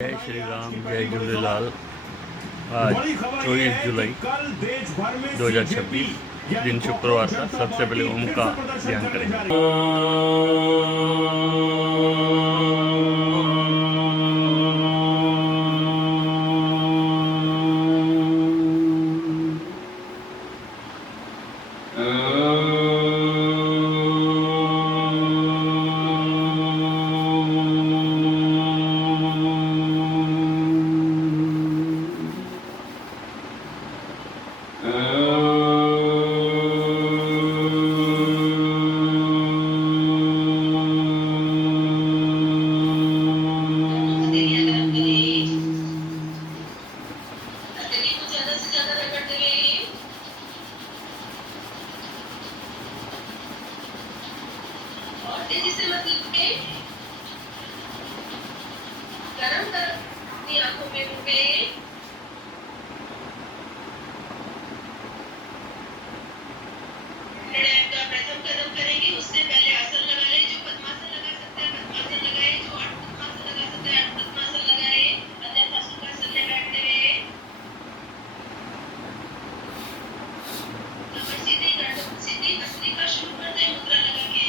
जय श्री राम, जय झूलेलाल। आज 24 जुलाई 2026 दिन शुक्रवार का सबसे पहले ओम का ध्यान करेंगे। तेजी से मत लिपटे, गरम गरम अपनी आंखों में डूबे। प्राणायाम का प्रथम कदम करेंगे, उससे पहले आसन लगा ले। जो पद्मासन लगा सकता है पद्मासन लगाए, जो अर्ध पद्मासन लगा सकता है अर्ध पद्मासन लगाए, अन्यथा सुखासन में बैठते रहे। कमर सीधी, गर्दन सीधी, भस्त्रिका शुरू करते हैं मुद्रा लगा के।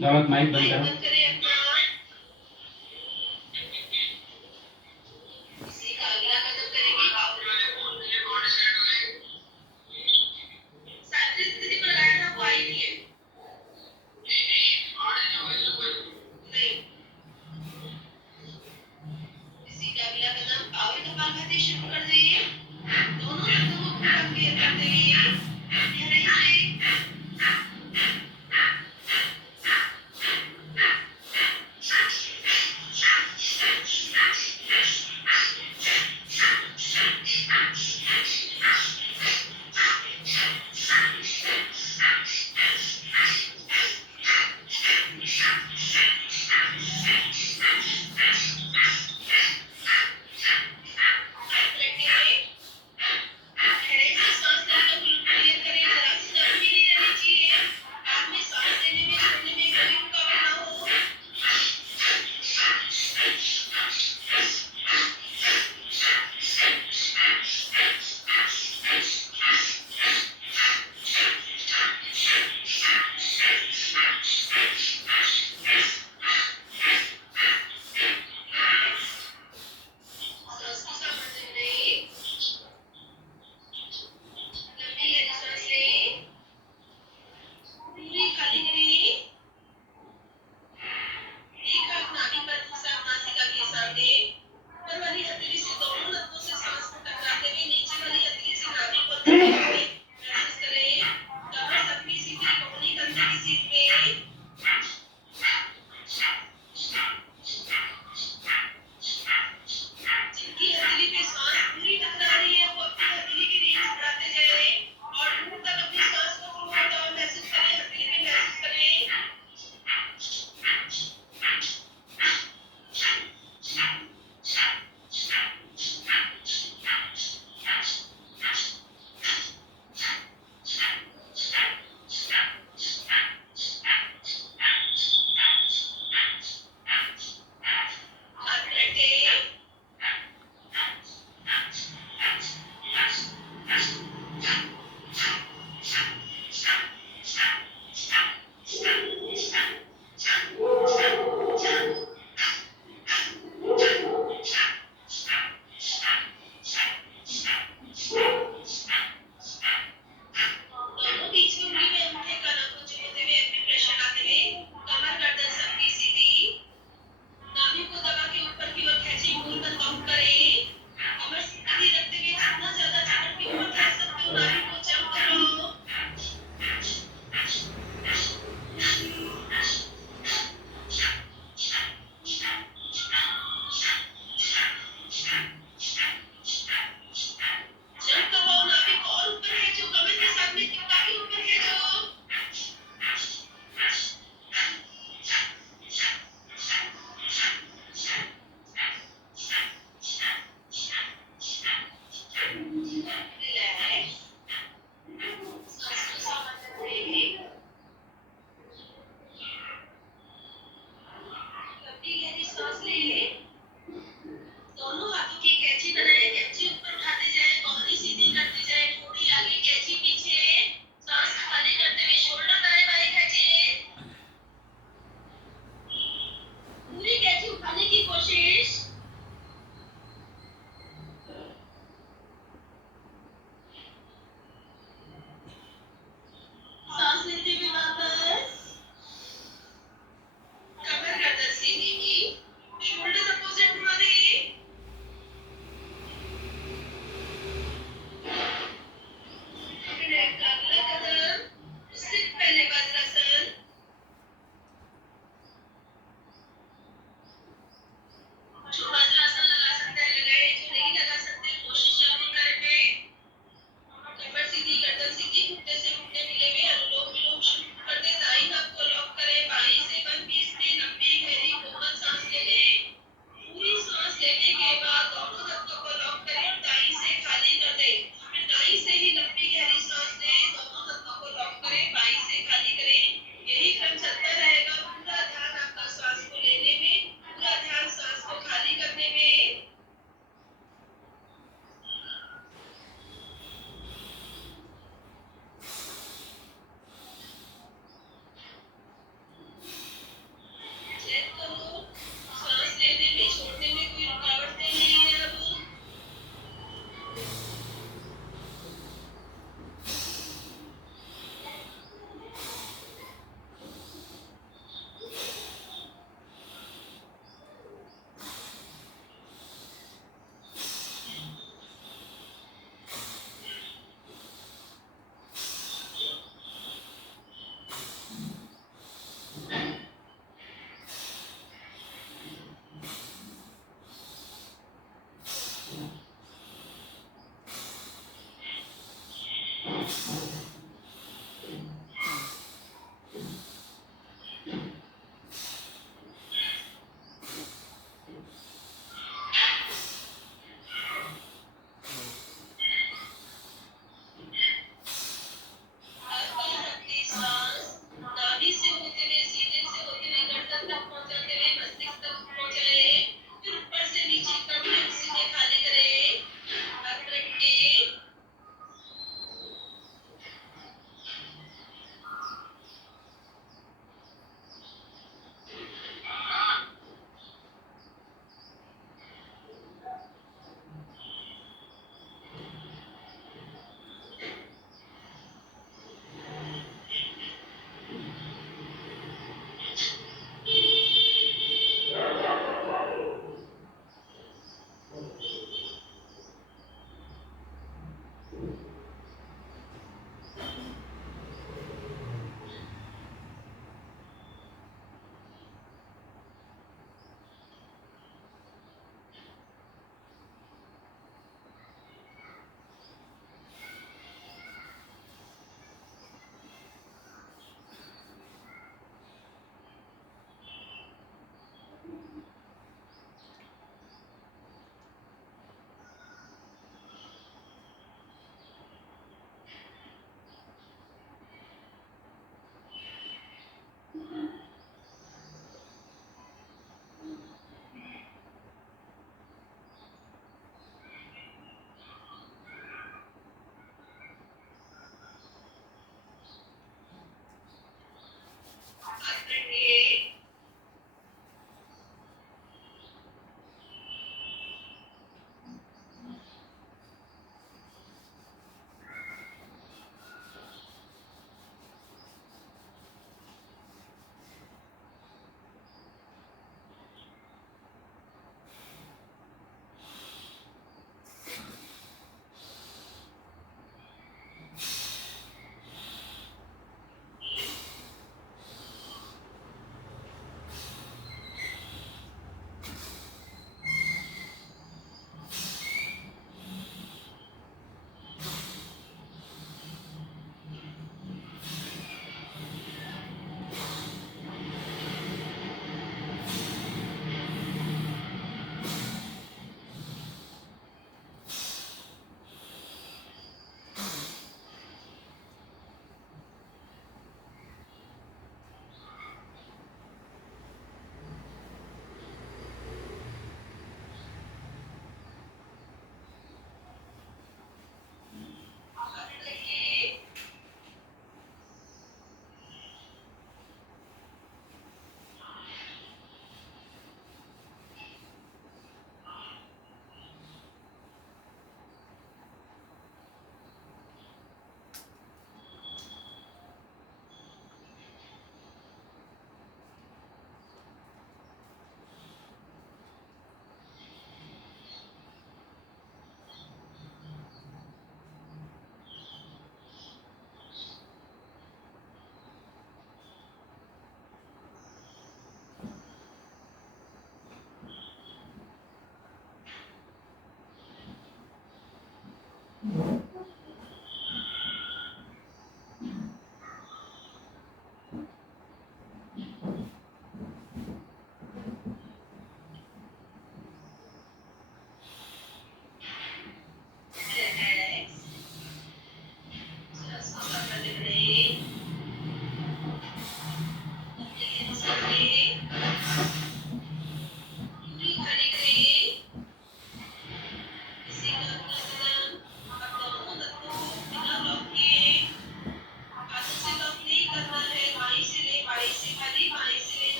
दौलत माइक बंद माइक करो। बंद करें अपना। इसी का अगला कदम करेंगे साथी दीदी को लगाया था, वो आई नहीं है। नहीं, इसी का अगला कदम पावर कपालभाति शुरू कर दें। दोनों हाथों को ऊपर क्लियर कर दें। गहराई से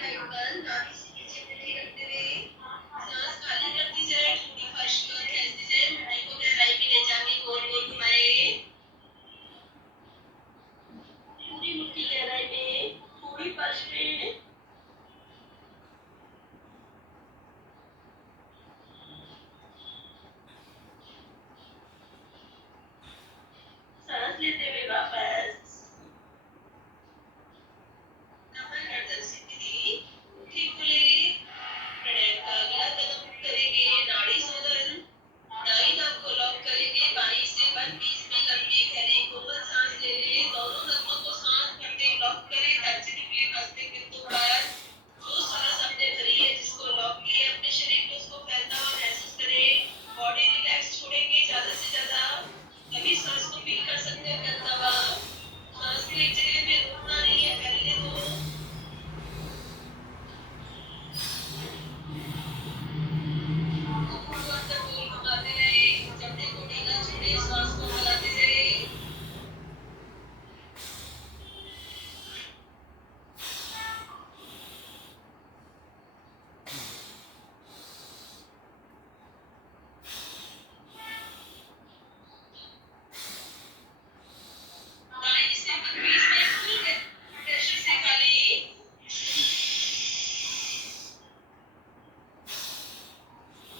टाइट बंद, नाभि से नीचे मुट्ठी रखते हुए सांस खाली करती जाए, ठोड़ी फर्श की ओर खींचती जाए, मुट्ठी को गहराई में ले जाके गोल गोल घुमाए, पूरी मुट्ठी गहराई में, थोड़ी फर्श में। सांस लेते हुए वापस कमर गर्दन सीधी, मुट्ठी खुले, प्राणायाम का अगला कदम करेंगे नाड़ी शोधन, दाई नाक को लॉक करेंगे, बाई से 1 20 में लंबी गहरी कोमल सांस ले ले, दोनों नसों को सांस भरते लॉक करें, दार्शनिक के हंसते बिंदु पर जो सांस आपने भरी है, जिसको लॉक किया है, अपने शरीर में उसको फैलता हुआ महसूस करें, बॉडी रिलैक्स छोड़ेंगे ज्यादा से ज्यादा, तभी सांस को फील कर सकते हैं फैलता हुआ। सांस लीजिए, फिर रुकना नहीं है, फैलने दो। गोल घुमाते रहे, जब तक घुटने ना छोड़े, सांस को फैलाते रहे। दाई से 20 में फुल प्रेशर से खाली,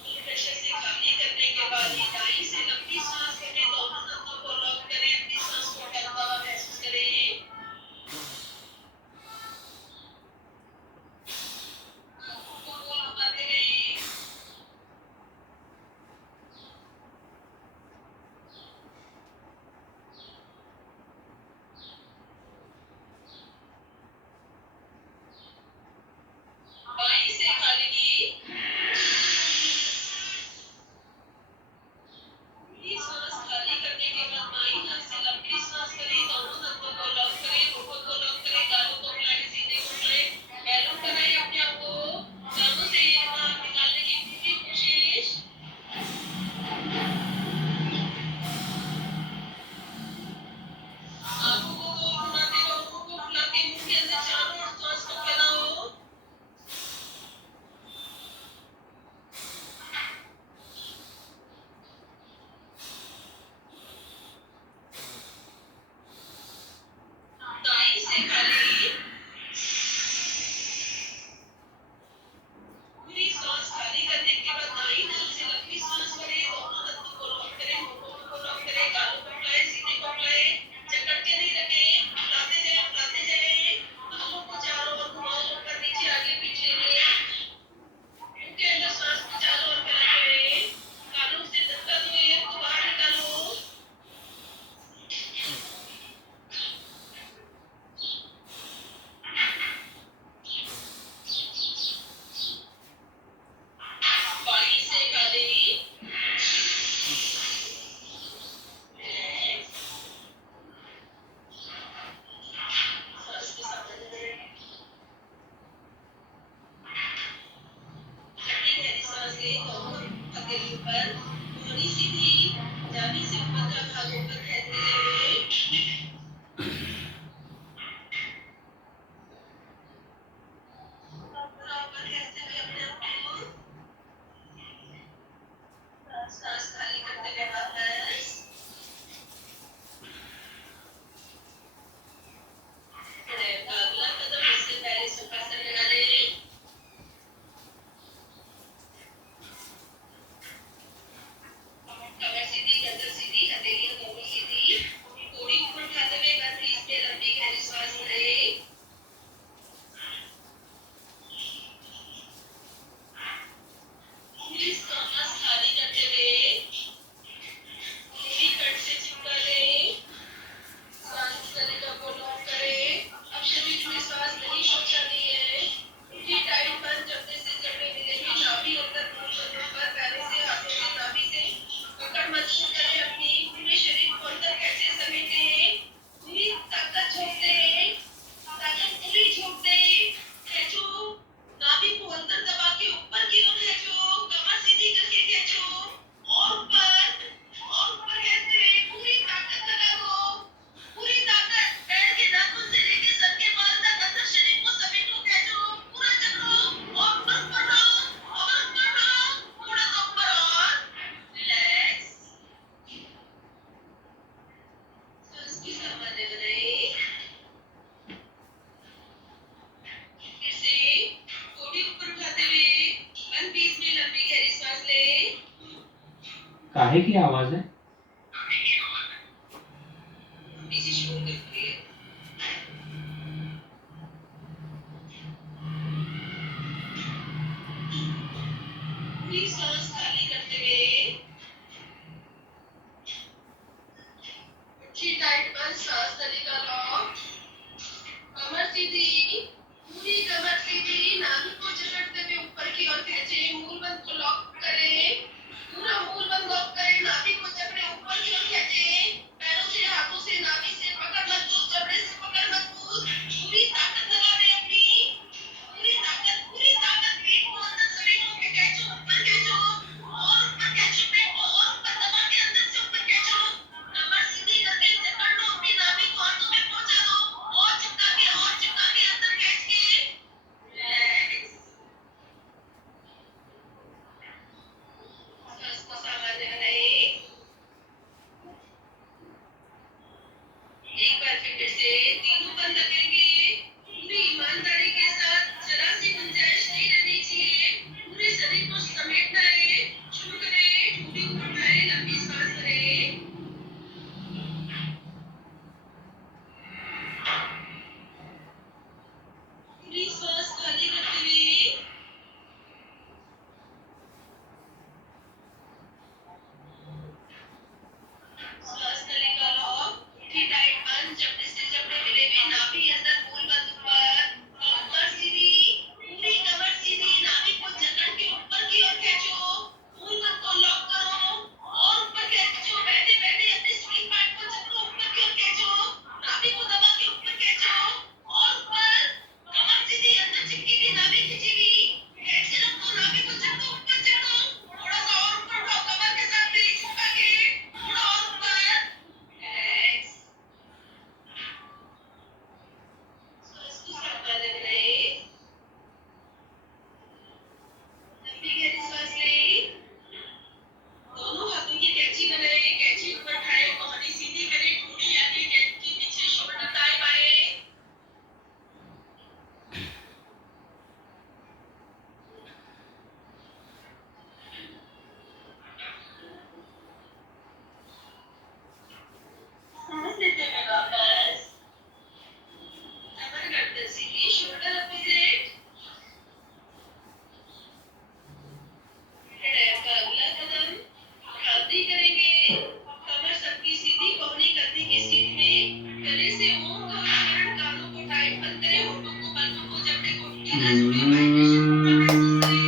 फुल प्रेशर से खाली करने के बाद ही दाई से लंबी सांस लेने, दोनों नसों को लॉक करें, अपनी सांस को फैलता हुआ महसूस करें। गोल गोल घुमाते रहे। बाई से खाली, पूरी सांस खाली करने के बाद बाई नाक से लंबी सांस करें, दोनों नसों को लॉक करें, होठों को लॉक करें, गालों को फुलाएं, सीने को फुलाएं, बैलेंस कराएं अपने आप को, कानों से बाहर निकालने की पूरी कोशिश। आंखों को गोल घुमाते रहो, मुंह को फुला के मुंह के अंदर चारों ओर सांस को फैलाओ। दाई से खाली, पूरी सांस खाली करने के बाद दाई नाक से लंबी सांस भरें, दोनों नसों को लॉक करें, होठों को लॉक करें, गालों को फुलाएं, सीने को फुलाएं, जकड़ के नहीं रखें, फुलाते जाएं, आंखों को चारों ओर घुमाओ, ऊपर नीचे आगे पीछे ले, मुंह के अंदर सांस को चारों ओर फैलाते रहे, कानों से धक्का दो, एयर को बाहर निकालो। बाई से खाली, सांस को समझ लें, ठंडी गहरी सांस ले, दोनों हथेली ऊपर, मोहनी सीधी, नाभि से ऊपर का भाग ऊपर खींचते हुए, पूरा ऊपर खींचते हुए अपने आप को, सांस खाली करते हुए वापस। प्राणायाम का अगला कदम इससे पहले सुखासन लगा लें। कमर सीधी, गर्दन सीधी, हथेलियां दोनों सीधी, थोड़ी ऊपर उठा काहे की आवाज है? इसी शोर करती है। पूरी सांस खाली करते हुए मुट्ठी टाइट बंद, सांस तरीका लॉक, कमर सीधी, पूरी कमर सीधी, नाभि को जकड़ते हुए ऊपर की ओर खींचे, मूल बंद को लॉक करें, पूरा मूल बंद लॉक करें, नाभि को जकड़े ऊपर की ओर खींचे, पैरों से हाथों से नाभि से पकड़ मजबूत, जबड़े से पकड़ मजबूत, पूरी ताकत लगा दें अपनी, पूरी ताकत पेट को अंदर जमीन को खींचो, ऊपर खींचो और ऊपर खींचो, पेट को और ऊपर दबा के अंदर से ऊपर खींचो, कमर सीधी करके जकड़ लो अपनी नाभि को, हाथों में पहुंचा दो और चिपका के अंदर खींच के रिलैक्स। सांस को सामान्य बनाएं। एक बार फिर से तीनों बंद लगेंगे, पूरी ईमानदारी के साथ, जरा सी गुंजाइश नहीं रहनी चाहिए, पूरे शरीर को समेटना है, शुरू करें, ठोड़ी ऊपर उठाएं, लंबी सांस भरें, पूरी सांस खाली करते हुए सांस नलिका लॉक, मुट्ठी टाइट बंद, जबड़े से जबड़े मिले हुए, नाभि अंदर, मूल बंद ऊपर, कमर सीधी, पूरी कमर सीधी, नाभि को जकड़ के ऊपर की ओर खींचो, मूल बंद को लॉक करो और ऊपर खींचो, बैठे बैठे अपने स्प्लिट पैड को जकड़ो, ऊपर की ओर खींचो, नाभि को दबा के ऊपर खींचो और ऊपर, कमर सीधी, अंदर चिपकी हुई नाभि खींची हुई, खींच के रखो, नाभि को जकड़ो, ऊपर चढ़ो, थोड़ा सा और ऊपर उठाओ, कमर के साथ भी झुका के, थोड़ा और ऊपर, रिलैक्स। सांस को सामान्य बनाएं, लंबी गहरी सांस लें, दोनों हाथों की कैंची बनाएं, कैंची ऊपर उठाएं, कोहनी सीधी करें, ठोड़ी आगे, कैंची पीछे, शोल्डर दाएं बाएं, सांस लेते हुए वापस, कमर गर्दन सीधी, शोल्डर अपोजिट, प्रणायाम का अगला कदम भ्रांति करेंगे, कमर सबकी सीधी, कोहनी कंधे की सीध में, गले से ओम का उच्चारण, कानों को टाइट बंद करें, होठों को पलकों को जबड़े को ढीला छोड़ें, वाइब्रेशन पूरा महसूस करें।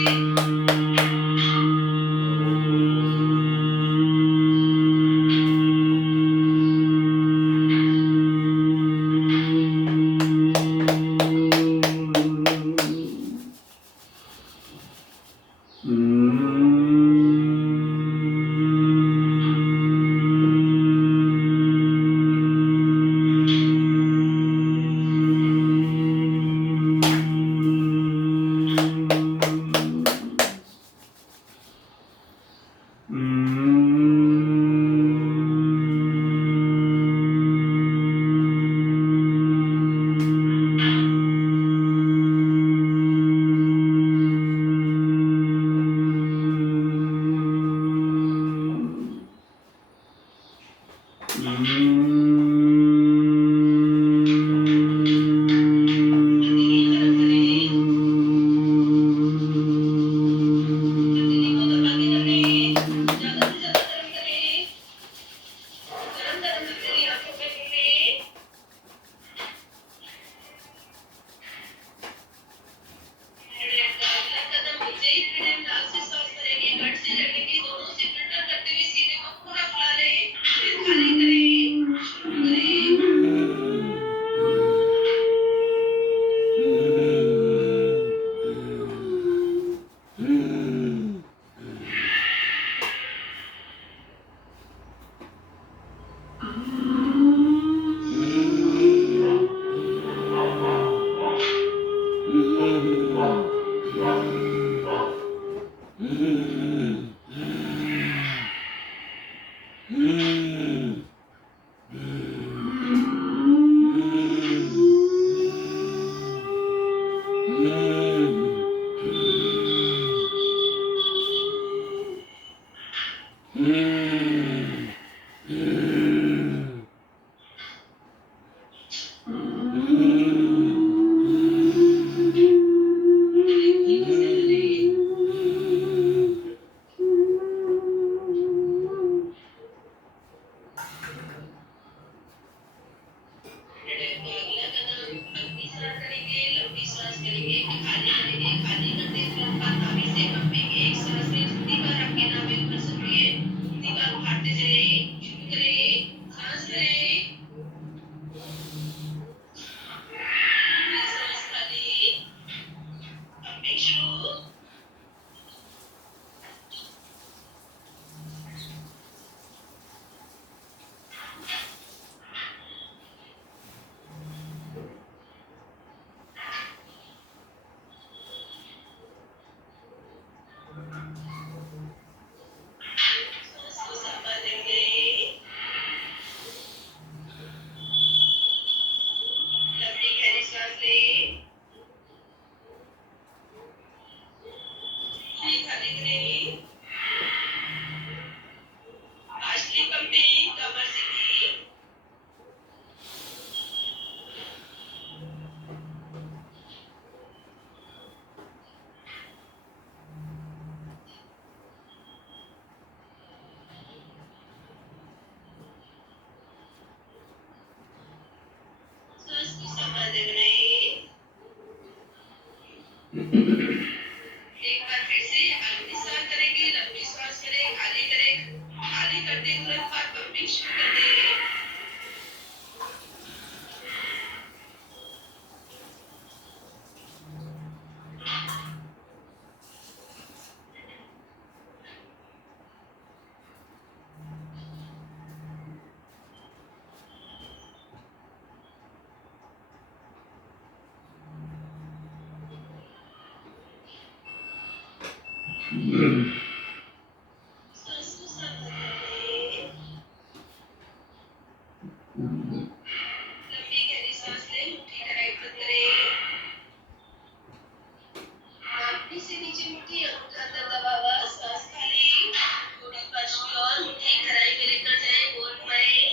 degree. Ashley pumping, कमर सीधी. सांस को संभालते रहिए. एक बार फिर से लंबी सांस करेंगे, लंबी सांस करें, खाली करें. खाली करते तुरंत बाद पंपिंग शुरू कर देंगे. सांस को संभालते रहिए. लंबी गहरी सांस लें, मुट्ठी टाइट बंद करें. नाभि से नीचे मुट्ठी, अंगूठा अंदर दबा हुआ, सांस खाली. थोड़ी फर्श की ओर मुट्ठी गहराई में लेकर जाएं, गोल घुमाएं.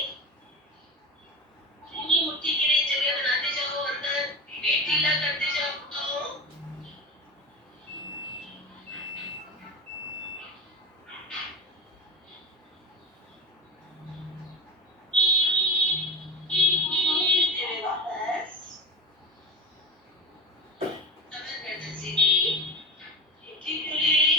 पूरी मुट्ठी के लिए जगह बनाते जाओ, अंदर पेट ढीला करते जाओ. फिरते हुए वापस. कमर गर्दन सीधी. मुट्ठी खोलें.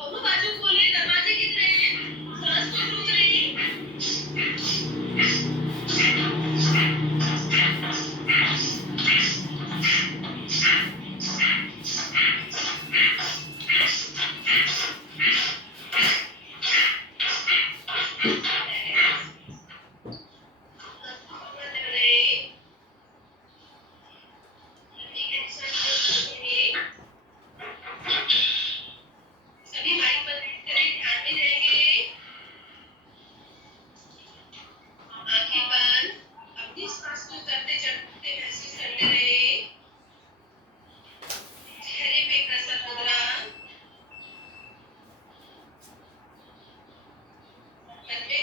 दोनों बाजू खोले, दरवाजे की तरह सांस को रोक रही। सभी माइक बंद करें, ध्यान में रहेंगे। आंखें बंद, अपनी सांस को उतरते चढ़ते महसूस करते रहे। चेहरे पे कसक मुद्रा, मन में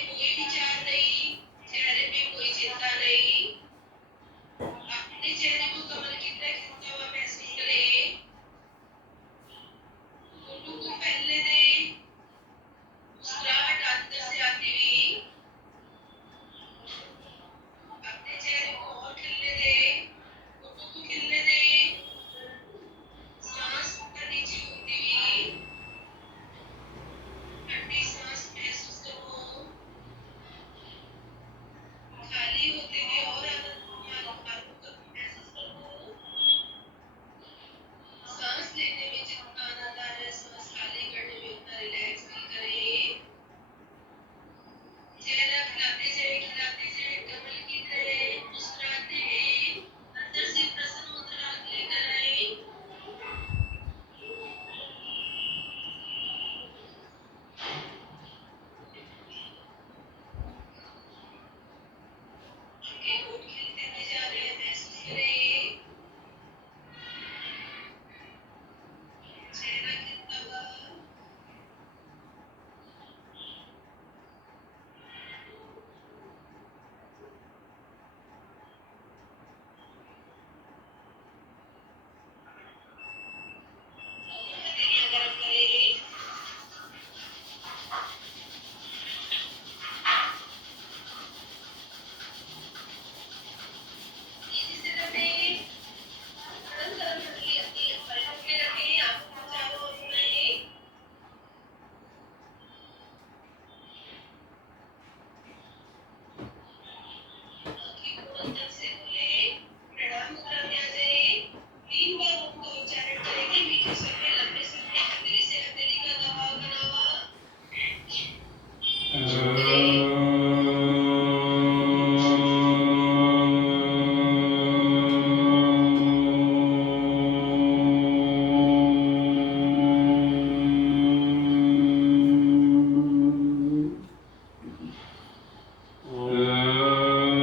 उच्चारण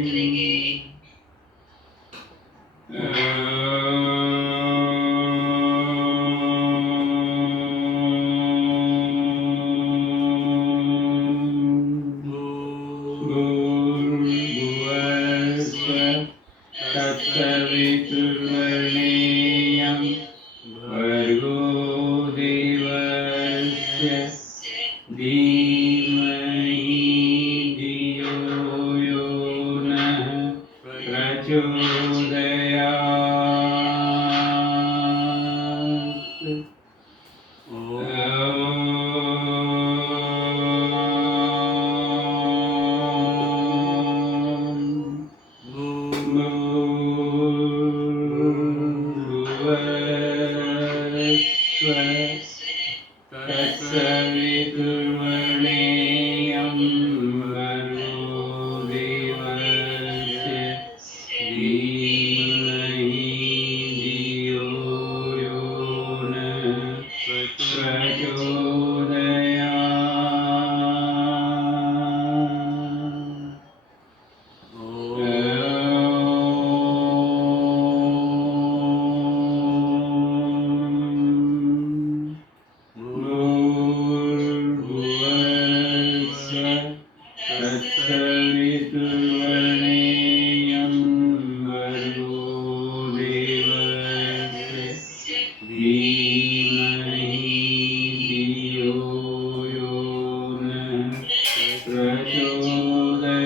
करेंगे। तत्सवितुर्वरेण्यं भर्गो देवस्य धीमहि धियो यो नः प्रचोदयात्। तत्सवितुर्वरेण्यं भर्गो देवस्य धीमहि धियो यो नः प्रचोदयात्। तत्सवितुर्वरेण्यं भर्गो देवस्य धीमहि धियो यो नः प्रचोदयात्।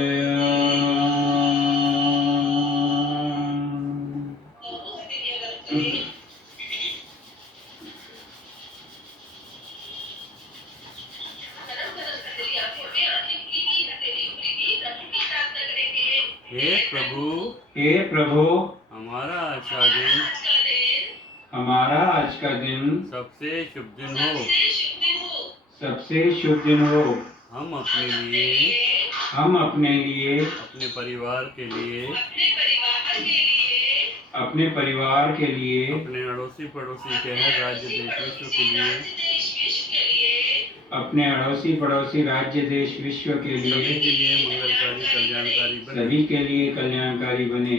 हे प्रभु, हे प्रभु, हमारा आज का दिन हमारा आज का दिन सबसे शुभ दिन हो। सबसे शुभ दिन हो। हम अपने लिए, अपने परिवार के लिए, अपने परिवार के लिए, अपने अड़ोसी पड़ोसी शहर राज्य देश विश्व के लिए, अपने अड़ोसी पड़ोसी राज्य देश विश्व के सभी लिए, के लिए मंगलकारी कल्याणकारी बने। सभी के लिए कल्याणकारी बने।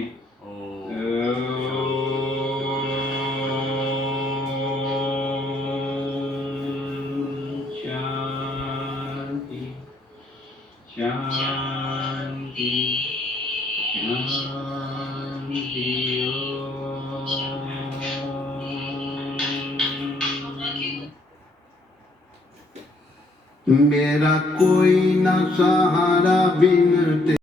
शांति शांति शांति। मेरा कोई न सहारा बिन